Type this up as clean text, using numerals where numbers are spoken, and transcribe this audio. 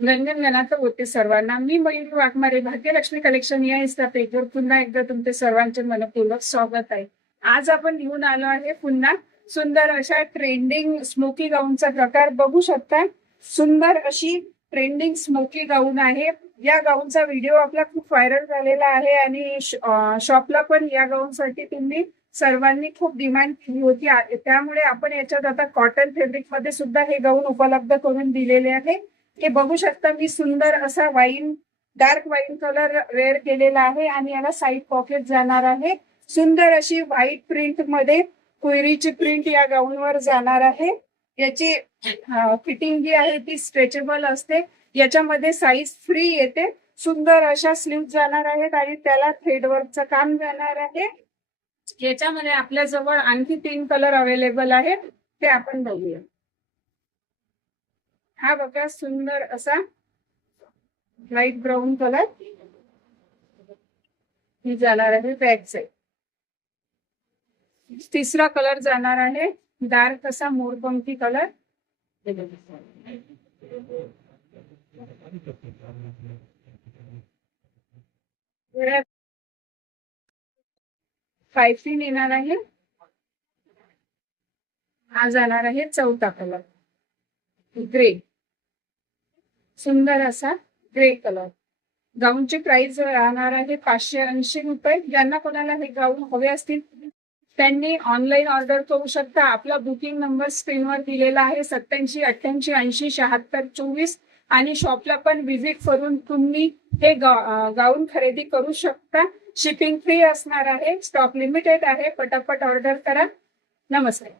गणगणगणात होते सर्वांना. मी मयूरी वाघमारे, भाग्यलक्ष्मी कलेक्शन या इन्स्टा पेजवर पुन्हा एकदा तुमचे सर्वांचे मनपूर्वक स्वागत आहे. आज आपण घेऊन आलो आहे पुन्हा सुंदर अशा ट्रेंडिंग स्मोकी गाऊनचा प्रकार बघू शकता. सुंदर अशी ट्रेंडिंग स्मोकी गाऊन आहे. या गाऊनचा व्हिडिओ आपला खूप व्हायरल झालेला आहे आणि शॉपला पण या गाऊनसाठी तुम्ही सर्वांनी खूप डिमांड केली होती. त्यामुळे आपण याच्यात आता कॉटन फॅब्रिक मध्ये सुद्धा हे गाऊन उपलब्ध करून दिलेले आहे. हे बघू शकता. मी सुंदर असा डार्क वाईन कलर वेअर केलेला आहे आणि याला साईड पॉकेट जाणार आहे. सुंदर अशी व्हाईट प्रिंट मध्ये कोयरीची प्रिंट या गाऊनवर जाणार आहे. याची फिटिंग जी आहे ती स्ट्रेचेबल असते. याच्यामध्ये साईज फ्री येते. सुंदर अशा स्लीव जाणार आहेत आणि त्याला थ्रेडवर्कचं काम जाणार आहे. याच्यामध्ये आपल्या जवळ आणखी 3 कलर अवेलेबल आहेत, ते आपण बघूया. हा बघा सुंदर असा लाईट ब्राऊन कलर ही जाणार आहे बॅक साईड. तिसरा कलर जाणार आहे डार्क असा मोरपंखी कलर. 5 येणार आहे. हा जाणार आहे चौथा कलर ग्रे. सुंदर असा ग्रे कलर. गाऊनची प्राइस राहणार आहे 580 रुपये. ज्यांना कोणाला हे गाऊन हवे असतील त्यांनी ऑनलाईन ऑर्डर करू शकता. आपला बुकिंग नंबर स्क्रीनवर दिलेला आहे 87 88 80 76 24 आणि शॉपला पण व्हिजिट करून तुम्ही हे गाऊन खरेदी करू शकता. शिपिंग फ्री असणार आहे. स्टॉक लिमिटेड आहे. पटापट ऑर्डर करा. नमस्कार.